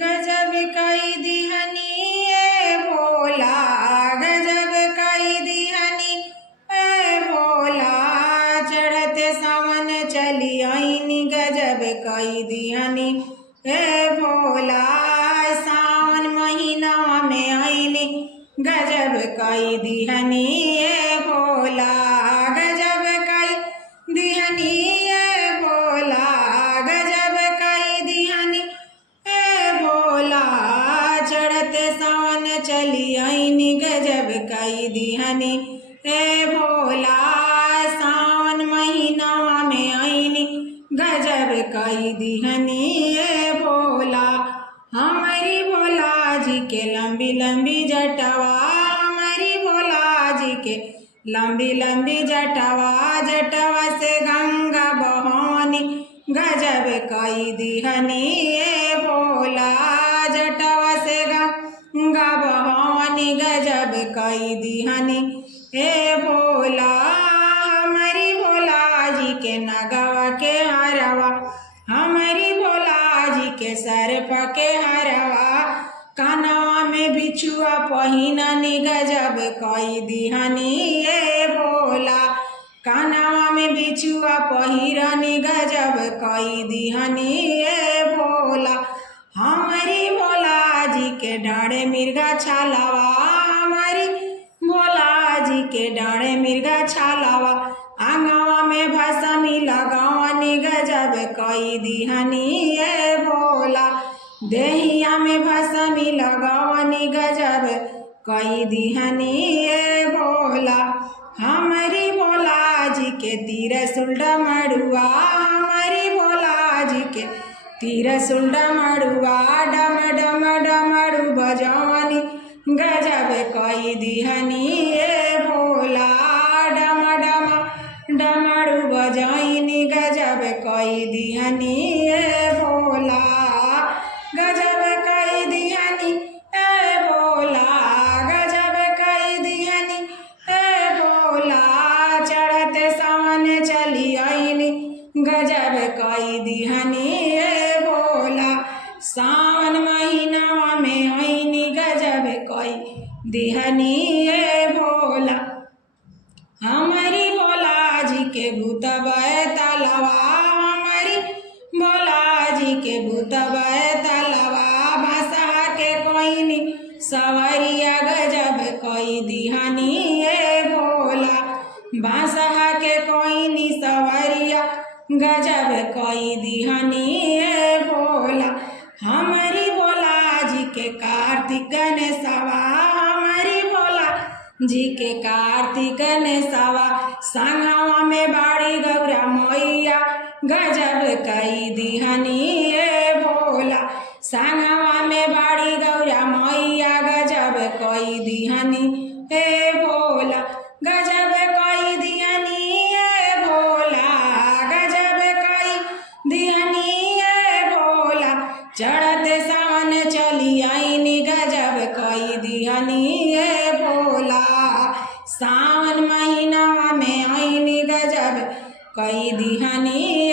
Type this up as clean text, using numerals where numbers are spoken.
गजब कई दिहनी ए भोला, गजब कई दिहनी ए भोला। चढ़ते सावन चली आईनी, गजब कई दिहनी ए भोला। सावन महीना में आईनी, गजब कई दिहनी ए भोला, गजब कई दिहनी ए भोला, गजब कई दिहनी ए भोला। चढ़ते सावन चली आईनी, गजब कई दिहनी ए भोला। सावन महीना में आईनी, गजब कई दिहनी ए भोला। हमारी भोला जी के लंबी लंबी जटवा, हमारी भोला जी के लंबी लंबी जटवा, जटवा से गंगा बहनी, गजब कई दिहनी ए भोला। जटवा से गंगा बहनी, गजब कई दिहनी ए भोला। हमारी भोला जी के नगवा के हरवा, हमारी भोला जी के सर्प के हरवा। कानवा में बिछुआ पहिननी, गजब कई दिहनी ए भोला। कानवा में बिछुआ पहिरनी, गजब कई दिहनी ए भोला। हमारी भोला जी के डाढ़े मिर्गा छालावा, हमारी भोला जी के डाढ़े मिर्गा छालावा। आंगवा में भसमी लगावनी, गजब कई दिहनी ए भोला। देहिया में भसमी लगावनी, गजब कई दिहनी ए भोला। हमारी भोला जी के त्रिशूल डमरुआ, हमारी भोला जी के त्रिशूल डमरुआ। डम डम डमरू बजवनी, गजब कई दिहनी ए भोला। डम डम डमरू बजैनी, गजब कई दिहनी ए भोला, गजब कई दिहनी ए भोला, गजब कई दिहनी ए भोला। चढ़ते सावन चली आईनी, गजब कई दिहनी ए भोला। सावन महीना में आईनी, गजब कई दिहनी ए भोला। हमारी भोला जी के भूत बैतलवा, हमारी भोला जी के भूत बैतलवा। भसहा के कोइनी सवरिया, गजब कई दिहनी ए भोला। भसहा के कोइनी सवरिया, गजब कई दिहनी ए भोला। हमारी भोला जी के कार्तिक गणेशवा, हमारी भोला जी के कार्तिक गणेशवा। संगवा में बाड़ी गौरा मैया, गजब कई दिहनी ए भोला। संगवा में बाड़ी गौरा मैया, गजब कई दिहनी ए भोला, गजब कई दिहनी ए भोला, गजब कई दिहनी ए भोला। चढ़ते सावन चली आईनी, गजब कई दिहनी ए भोला। सावन महीना में आईनी, गजब कई दिहनी